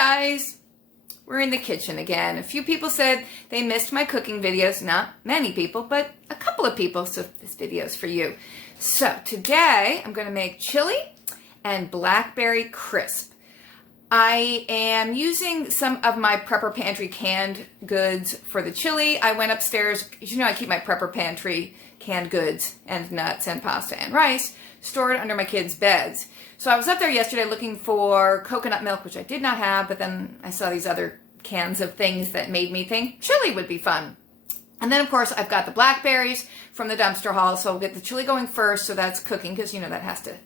guys, we're in the kitchen again. A few people said they missed my cooking videos. Not many people, but a couple of people, so this video is for you. So today I'm going to make chili and blackberry crisp. I am using some of my Prepper Pantry canned goods for the chili. I went upstairs, you know I keep my Prepper Pantry canned goods and nuts and pasta and rice stored under my kids' beds. So I was up there yesterday looking for coconut milk, which I did not have, but then I saw these other cans of things that made me think chili would be fun. And then, of course, I've got the blackberries from the dumpster haul, so I'll get the chili going first, so that's cooking, because, you know, that has to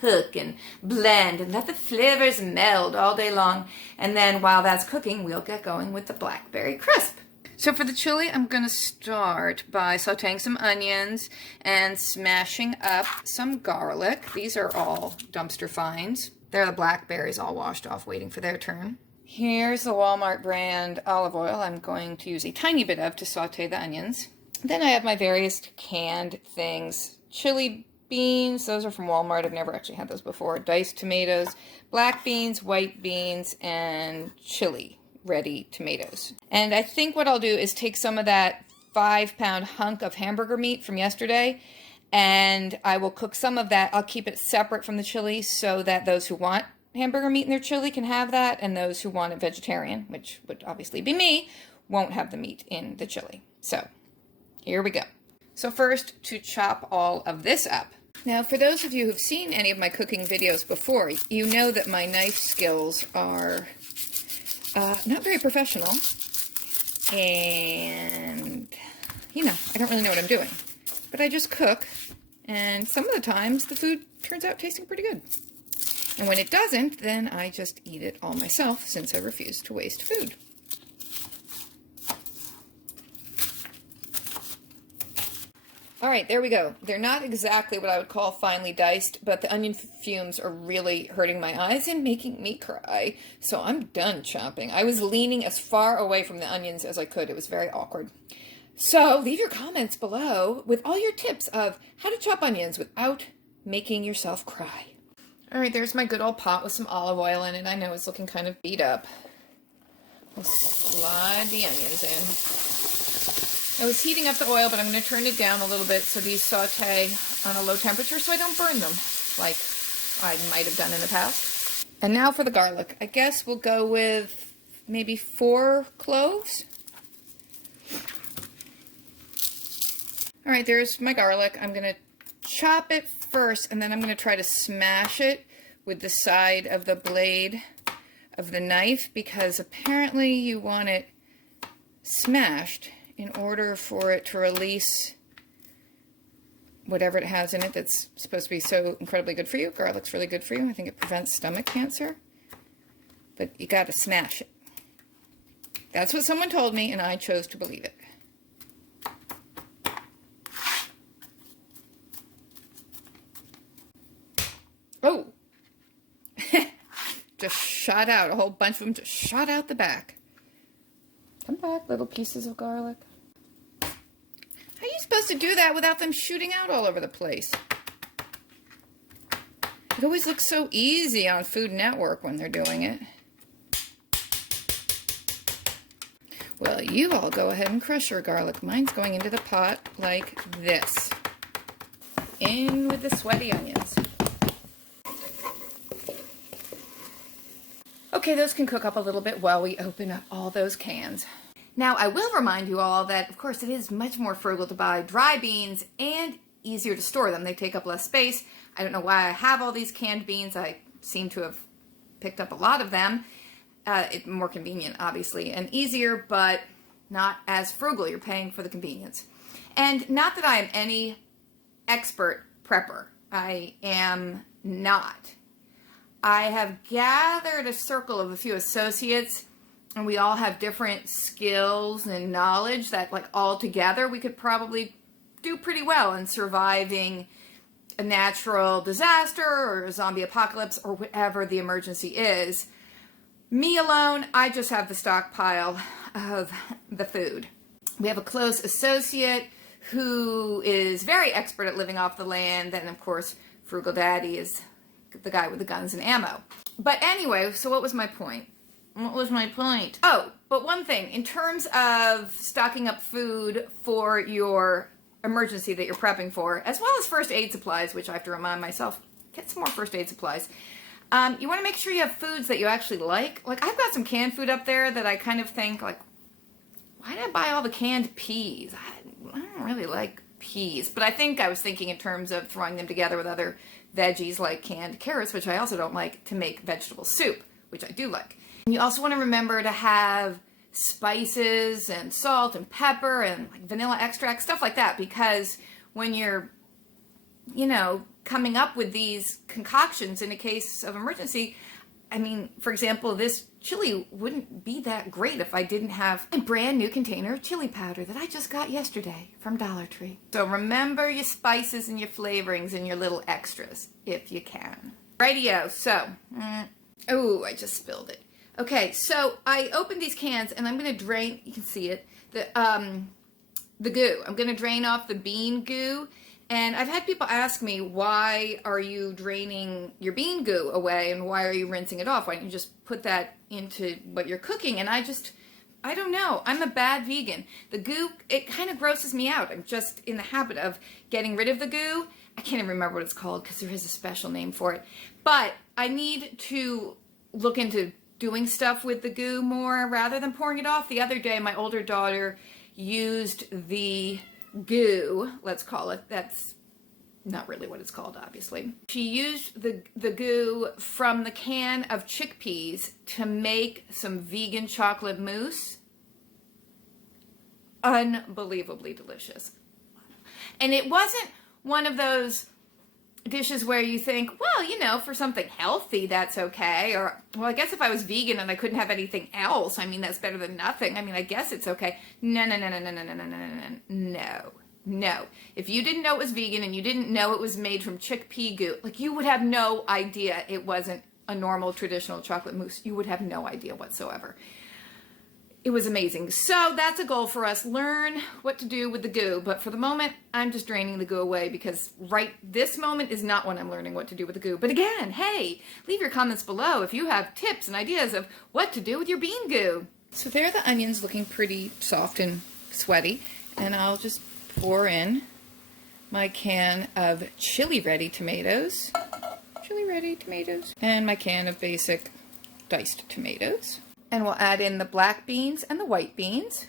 cook and blend and let the flavors meld all day long. And then while that's cooking, we'll get going with the blackberry crisp. So for the chili, I'm going to start by sauteing some onions and smashing up some garlic. These are all dumpster finds. They're the blackberries all washed off, waiting for their turn. Here's the Walmart brand olive oil. I'm going to use a tiny bit of to saute the onions. Then I have my various canned things. Chili beans, those are from Walmart. I've never actually had those before. Diced tomatoes, black beans, white beans, and chili ready tomatoes. And I think what I'll do is take some of that 5-pound hunk of hamburger meat from yesterday, and I will cook some of that. I'll keep it separate from the chili so that those who want hamburger meat in their chili can have that, and those who want it vegetarian, which would obviously be me, won't have the meat in the chili. So here we go. So first, to chop all of this up. Now, for those of you who've seen any of my cooking videos before, you know that my knife skills are not very professional, and, you know, I don't really know what I'm doing. But I just cook, and some of the times the food turns out tasting pretty good. And when it doesn't, then I just eat it all myself, since I refuse to waste food. All right, there we go. They're not exactly what I would call finely diced, but the onion fumes are really hurting my eyes and making me cry. So I'm done chopping. I was leaning as far away from the onions as I could. It was very awkward. So leave your comments below with all your tips of how to chop onions without making yourself cry. All right, there's my good old pot with some olive oil in it. I know it's looking kind of beat up. We'll slide the onions in. I was heating up the oil, but I'm going to turn it down a little bit so these saute on a low temperature so I don't burn them like I might have done in the past. And now for the garlic. I guess we'll go with maybe 4 cloves. All right, there's my garlic. I'm going to chop it first, and then I'm going to try to smash it with the side of the blade of the knife, because apparently you want it smashed in order for it to release whatever it has in it that's supposed to be so incredibly good for you. Garlic's really good for you. I think it prevents stomach cancer. But you got to smash it. That's what someone told me, and I chose to believe it. Oh! Just shot out. A whole bunch of them just shot out the back. Come back, little pieces of garlic. How are you supposed to do that without them shooting out all over the place? It always looks so easy on Food Network when they're doing it. Well, you all go ahead and crush your garlic. Mine's going into the pot like this. In with the sweaty onions. Okay, those can cook up a little bit while we open up all those cans. Now, I will remind you all that, of course, it is much more frugal to buy dry beans and easier to store them. They take up less space. I don't know why I have all these canned beans. I seem to have picked up a lot of them. It's more convenient, obviously, and easier, but not as frugal. You're paying for the convenience. And not that I am any expert prepper. I am not. I have gathered a circle of a few associates, and we all have different skills and knowledge that, like, all together we could probably do pretty well in surviving a natural disaster or a zombie apocalypse or whatever the emergency is. Me alone, I just have the stockpile of the food. We have a close associate who is very expert at living off the land, and of course, Frugal Daddy is the guy with the guns and ammo. But anyway, so what was my point? What was my point? Oh, but one thing, in terms of stocking up food for your emergency that you're prepping for, as well as first aid supplies, which I have to remind myself, get some more first aid supplies. You want to make sure you have foods that you actually like. Like, I've got some canned food up there that I kind of think, like, why did I buy all the canned peas? I don't really like peas. But I think I was thinking in terms of throwing them together with other veggies like canned carrots, which I also don't like, to make vegetable soup, which I do like. And you also want to remember to have spices and salt and pepper and like vanilla extract, stuff like that, because when you're, you know, coming up with these concoctions in a case of emergency, I mean, for example, this chili wouldn't be that great if I didn't have a brand new container of chili powder that I just got yesterday from Dollar Tree. So remember your spices and your flavorings and your little extras if you can. Rightio, so, oh, I just spilled it. Okay, so I opened these cans and I'm going to drain, you can see it, the goo. I'm going to drain off the bean goo. And I've had people ask me, why are you draining your bean goo away and why are you rinsing it off? Why don't you just put that into what you're cooking? And I don't know. I'm a bad vegan. The goo, it kind of grosses me out. I'm just in the habit of getting rid of the goo. I can't even remember what it's called because there is a special name for it. But I need to look into doing stuff with the goo more rather than pouring it off. The other day, my older daughter used the goo, let's call it, that's not really what it's called, obviously. She used the goo from the can of chickpeas to make some vegan chocolate mousse. Unbelievably delicious. And it wasn't one of those dishes where you think, well, you know, for something healthy, that's okay. Or, well, I guess if I was vegan and I couldn't have anything else, I mean, that's better than nothing. I mean, I guess it's okay. No. No. If you didn't know it was vegan and you didn't know it was made from chickpea goo, like, you would have no idea it wasn't a normal traditional chocolate mousse. You would have no idea whatsoever. It was amazing. So that's a goal for us. Learn what to do with the goo. But for the moment, I'm just draining the goo away because right this moment is not when I'm learning what to do with the goo. But again, hey, leave your comments below if you have tips and ideas of what to do with your bean goo. So there are the onions looking pretty soft and sweaty. And I'll just pour in my can of chili-ready tomatoes. Chili-ready tomatoes. And my can of basic diced tomatoes. And we'll add in the black beans and the white beans.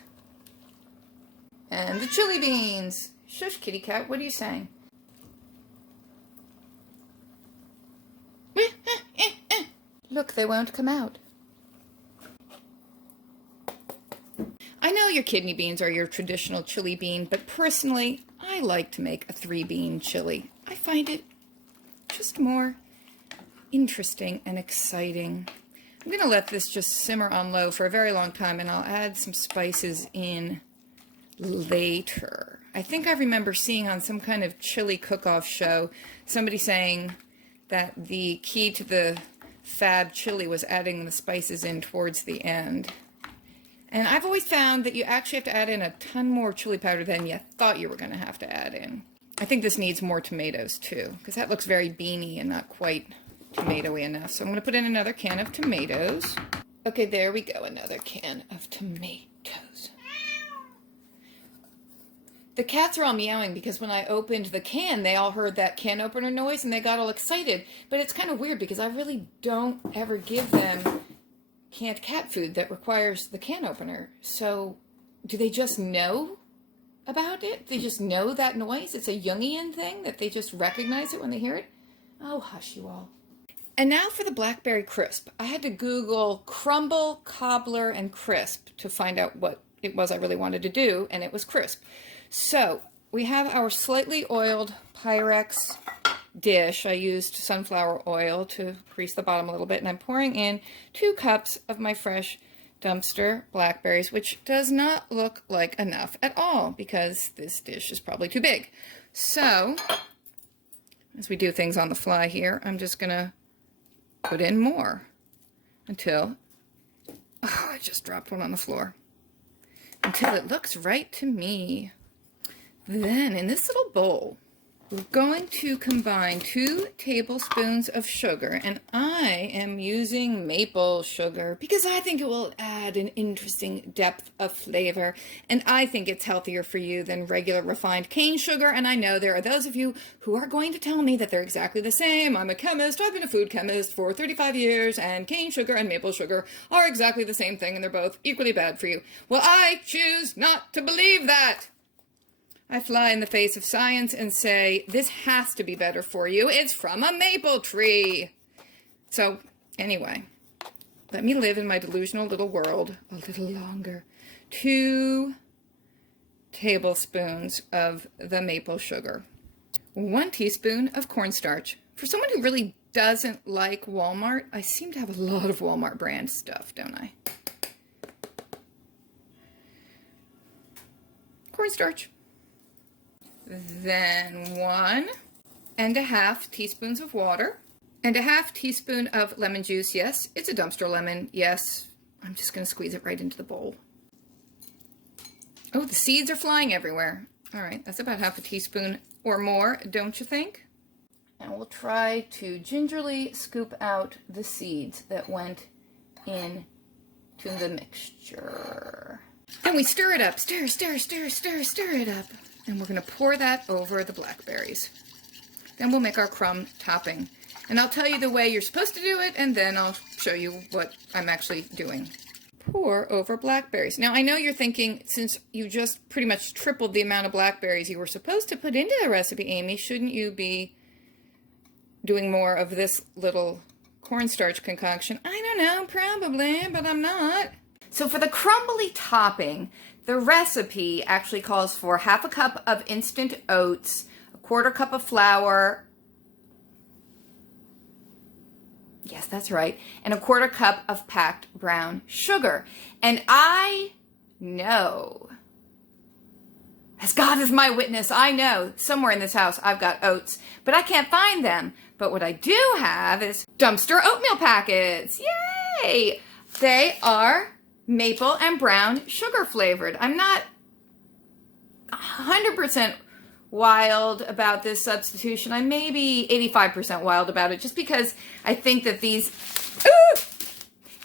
And the chili beans. Shush, kitty cat, what are you saying? Look, they won't come out. I know your kidney beans are your traditional chili bean, but personally, I like to make a 3-bean chili. I find it just more interesting and exciting. I'm going to let this just simmer on low for a very long time, and I'll add some spices in later. I think I remember seeing on some kind of chili cook-off show somebody saying that the key to the fab chili was adding the spices in towards the end. And I've always found that you actually have to add in a ton more chili powder than you thought you were going to have to add in. I think this needs more tomatoes too, because that looks very beany and not quite tomatoey enough. So I'm going to put in another can of tomatoes. Okay, there we go, another can of tomatoes. The cats are all meowing because when I opened the can, they all heard that can opener noise and they got all excited. But it's kind of weird because I really don't ever give them canned cat food that requires the can opener. So do they just know about it? They just know that noise? It's a Jungian thing that they just recognize it when they hear it? Oh, hush you all. And now for the Blackberry crisp. I had to Google crumble, cobbler, and crisp to find out what it was I really wanted to do, and it was crisp. So we have our slightly oiled Pyrex dish. I used sunflower oil to grease the bottom a little bit, and I'm pouring in 2 cups of my fresh dumpster blackberries, which does not look like enough at all because this dish is probably too big. So, as we do things on the fly here, I'm just going to put in more until, oh, I just dropped one on the floor, until it looks right to me. Then in this little bowl, We're going to combine 2 tablespoons of sugar, and I am using maple sugar because I think it will add an interesting depth of flavor, and I think it's healthier for you than regular refined cane sugar. And I know there are those of you who are going to tell me that they're exactly the same. I'm a chemist, I've been a food chemist for 35 years, and cane sugar and maple sugar are exactly the same thing, and they're both equally bad for you. Well, I choose not to believe that. I fly in the face of science and say, this has to be better for you. It's from a maple tree. So, anyway, let me live in my delusional little world a little longer. 2 tablespoons of the maple sugar. 1 teaspoon of cornstarch. For someone who really doesn't like Walmart, I seem to have a lot of Walmart brand stuff, don't I? Cornstarch. Then 1.5 teaspoons of water and 1/2 teaspoon of lemon juice. Yes, it's a dumpster lemon. Yes, I'm just going to squeeze it right into the bowl. Oh, the seeds are flying everywhere. All right, that's about 1/2 teaspoon or more, don't you think? And we'll try to gingerly scoop out the seeds that went into the mixture. Then we stir it up. Stir it up. And we're going to pour that over the blackberries. Then we'll make our crumb topping. And I'll tell you the way you're supposed to do it, and then I'll show you what I'm actually doing. Pour over blackberries. Now, I know you're thinking, since you just pretty much tripled the amount of blackberries you were supposed to put into the recipe, Amy, shouldn't you be doing more of this little cornstarch concoction? I don't know, probably, but I'm not. So for the crumbly topping, the recipe actually calls for 1/2 cup of instant oats, 1/4 cup of flour, yes, that's right, and 1/4 cup of packed brown sugar. And I know, as God is my witness, I know somewhere in this house I've got oats, but I can't find them. But what I do have is dumpster oatmeal packets. Yay! They are maple and brown sugar flavored. I'm not 100% wild about this substitution. I may be 85% wild about it, just because I think that these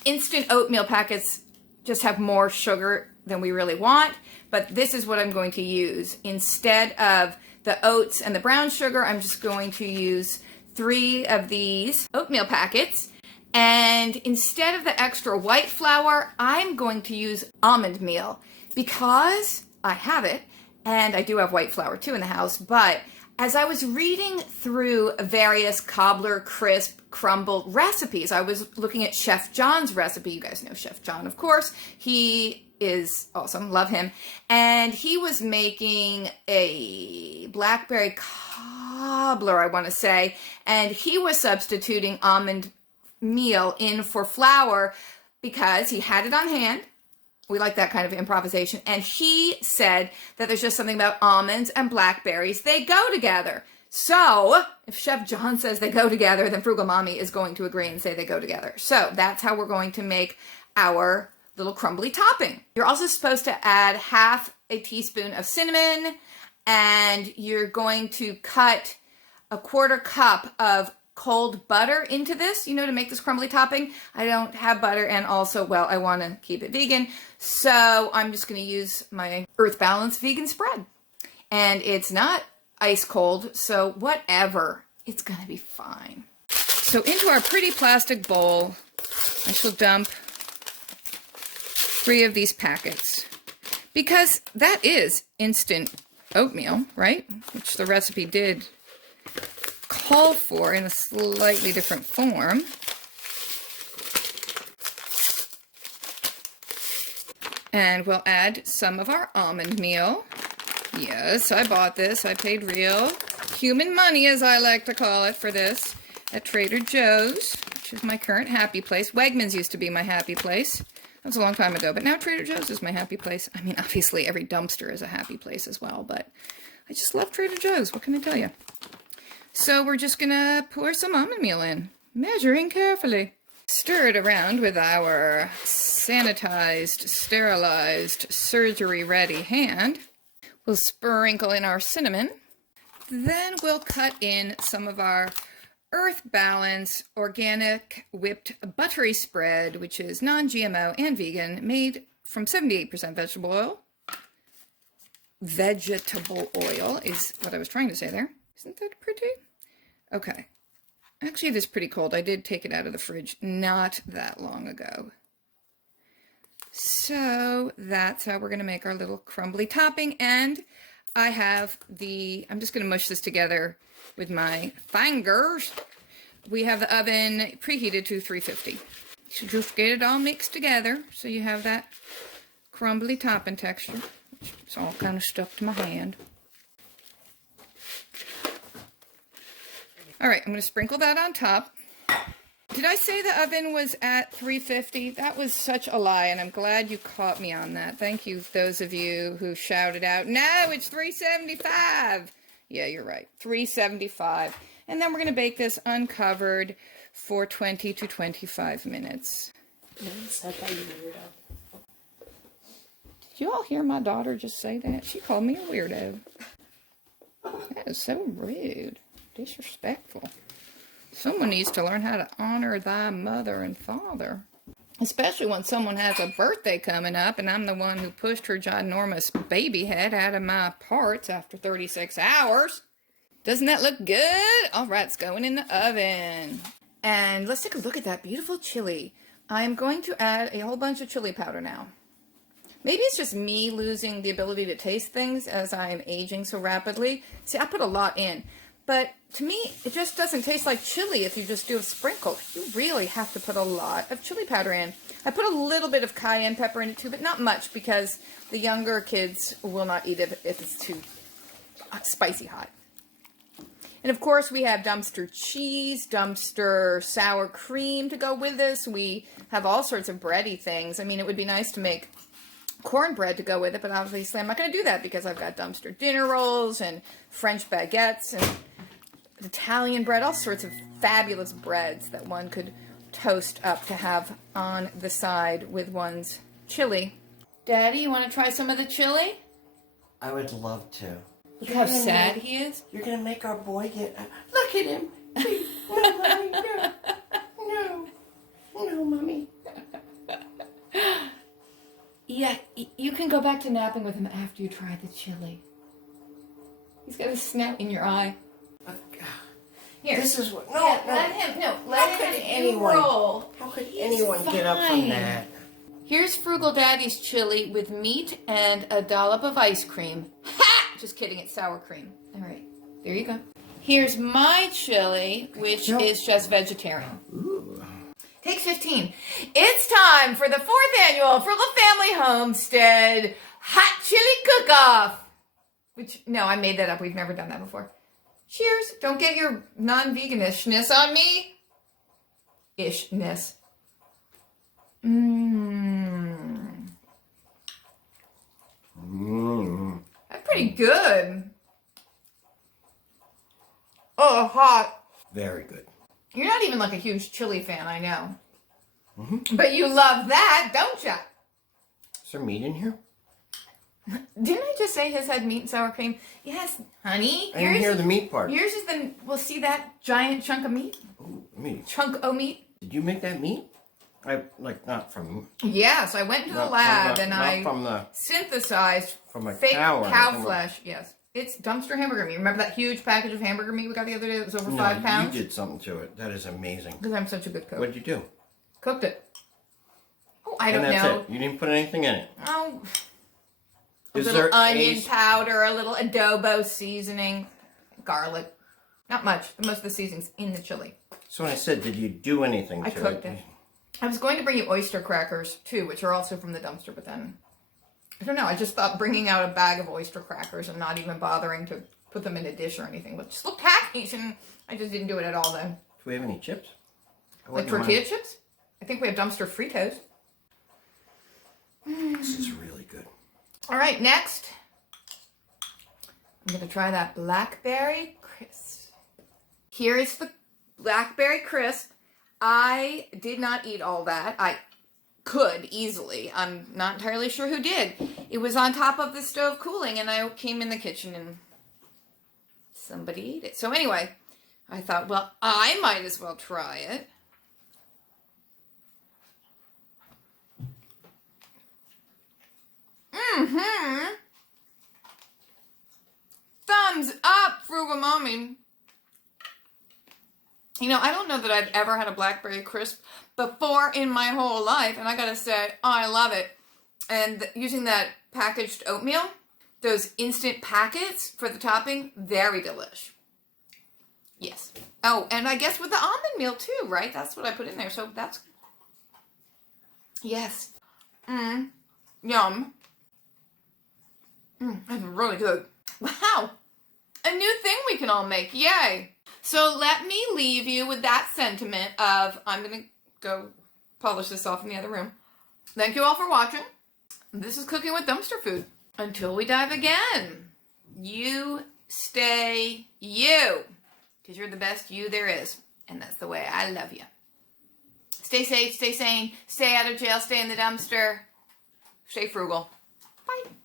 instant oatmeal packets just have more sugar than we really want. But this is what I'm going to use. Instead of the oats and the brown sugar, I'm just going to use 3 of these oatmeal packets. And instead of the extra white flour, I'm going to use almond meal because I have it, and I do have white flour too in the house. But as I was reading through various cobbler, crisp, crumble recipes, I was looking at Chef John's recipe. You guys know Chef John, of course. He is awesome, love him. And he was making a blackberry cobbler, I want to say, and he was substituting almond meal in for flour because he had it on hand. We like that kind of improvisation. And he said that there's just something about almonds and blackberries. They go together. So if Chef John says they go together, then Frugal Mommy is going to agree and say they go together. So that's how we're going to make our little crumbly topping. You're also supposed to add 1/2 teaspoon of cinnamon, and you're going to cut 1/4 cup of cold butter into this, to make this crumbly topping. I don't have butter, and also, well, I want to keep it vegan, so I'm just going to use my Earth Balance vegan spread. And it's not ice cold, so whatever, it's going to be fine. So into our pretty plastic bowl, I shall dump 3 of these packets, because that is instant oatmeal, right? Which the recipe did call for in a slightly different form. And we'll add some of our almond meal. Yes, I bought this. I paid real human money, as I like to call it, for this at Trader Joe's, which is my current happy place. Wegmans used to be my happy place. That was a long time ago, but now Trader Joe's is my happy place. I mean, obviously every dumpster is a happy place as well, but I just love Trader Joe's. What can I tell you? So we're just gonna pour some almond meal in, measuring carefully. Stir it around with our sanitized, sterilized, surgery-ready hand. We'll sprinkle in our cinnamon. Then we'll cut in some of our Earth Balance organic whipped buttery spread, which is non-GMO and vegan, made from 78% vegetable oil. Vegetable oil is what I was trying to say there. Isn't that pretty? Okay. Actually, it is pretty cold. I did take it out of the fridge not that long ago. So that's how we're going to make our little crumbly topping. And I have I'm just going to mush this together with my fingers. We have the oven preheated to 350. So just get it all mixed together so you have that crumbly topping texture. It's all kind of stuck to my hand. All right, I'm going to sprinkle that on top. Did I say the oven was at 350? That was such a lie, and I'm glad you caught me on that. Thank you, those of you who shouted out, no, it's 375. Yeah, you're right, 375. And then we're going to bake this uncovered for 20 to 25 minutes. No one said that, you weirdo. Did you all hear my daughter just say that? She called me a weirdo. That is so rude. Disrespectful. Someone needs to learn how to honor thy mother and father. Especially when someone has a birthday coming up and I'm the one who pushed her ginormous baby head out of my parts after 36 hours. Doesn't that look good? All right, it's going in the oven. And let's take a look at that beautiful chili. I'm going to add a whole bunch of chili powder now. Maybe it's just me losing the ability to taste things as I'm aging so rapidly. See, I put a lot in. But to me, it just doesn't taste like chili if you just do a sprinkle. You really have to put a lot of chili powder in. I put a little bit of cayenne pepper in it too, but not much because the younger kids will not eat it if it's too spicy hot. And of course, we have dumpster cheese, dumpster sour cream to go with this. We have all sorts of bready things. I mean, it would be nice to make cornbread to go with it, but obviously I'm not going to do that because I've got dumpster dinner rolls and French baguettes and Italian bread, all sorts of fabulous breads that one could toast up to have on the side with one's chili. Daddy, you want to try some of the chili? I would love to. Look how sad he is. You're going to make our boy get... Look at him. No, Mommy, no. No. No, Mommy. Yeah, you can go back to napping with him after you try the chili. He's got a snout in your eye. Here. This is what... No, let him roll. How could anyone get up from that? Here's Frugal Daddy's chili with meat and a dollop of ice cream. Ha! Just kidding, it's sour cream. All right, there you go. Here's my chili, which is just vegetarian. Ooh. Take 15. It's time for the 4th annual Frugal Family Homestead Hot Chili Cook-Off. Which, no, I made that up. We've never done that before. Cheers. Don't get your non-veganishness on me. Ishness. Mmm. Mm. That's pretty good. Oh, hot. Very good. You're not even like a huge chili fan, I know. Mm-hmm. But you love that, don't ya? Is there meat in here? Didn't I just say his had meat and sour cream? Yes, honey. I didn't hear the meat part. Yours is the, we'll see that giant chunk of meat? Ooh, meat. Chunk o' meat? Did you make that meat? Not from... Yes, I went to the lab and I synthesized from a fake cow flesh. Yes. It's dumpster hamburger meat. Remember that huge package of hamburger meat we got the other day that was over 5 pounds? You did something to it. That is amazing. Because I'm such a good cook. What did you do? Cooked it. Oh, I don't and that's know. It. You didn't put anything in it. Oh, a Is little there onion powder, a little adobo seasoning, garlic. Not much. Most of the seasoning's in the chili. So when I said, did you do anything to it? I cooked it. I was going to bring you oyster crackers, too, which are also from the dumpster, but then, I don't know, I just thought bringing out a bag of oyster crackers and not even bothering to put them in a dish or anything would just look tacky, and I just didn't do it at all then. Do we have any chips? Like tortilla chips? I think we have dumpster Fritos. This is really good. All right, next, I'm going to try that Blackberry Crisp. Here is the Blackberry Crisp. I did not eat all that. I could easily. I'm not entirely sure who did. It was on top of the stove cooling, and I came in the kitchen and somebody ate it. So anyway, I thought, well, I might as well try it. Mm-hmm. Thumbs up, Frugal Mommy. You know, I don't know that I've ever had a Blackberry crisp before in my whole life, and I gotta say, I love it. And using that packaged oatmeal, those instant packets for the topping, very delish. Yes. Oh, and I guess with the almond meal too, right? That's what I put in there, so that's... Yes. Yum. That's really good. Wow. A new thing we can all make. Yay. So let me leave you with that sentiment of, I'm going to go polish this off in the other room. Thank you all for watching. This is Cooking with Dumpster Food. Until we dive again, you stay you. Because you're the best you there is. And that's the way I love you. Stay safe, stay sane, stay out of jail, stay in the dumpster. Stay frugal.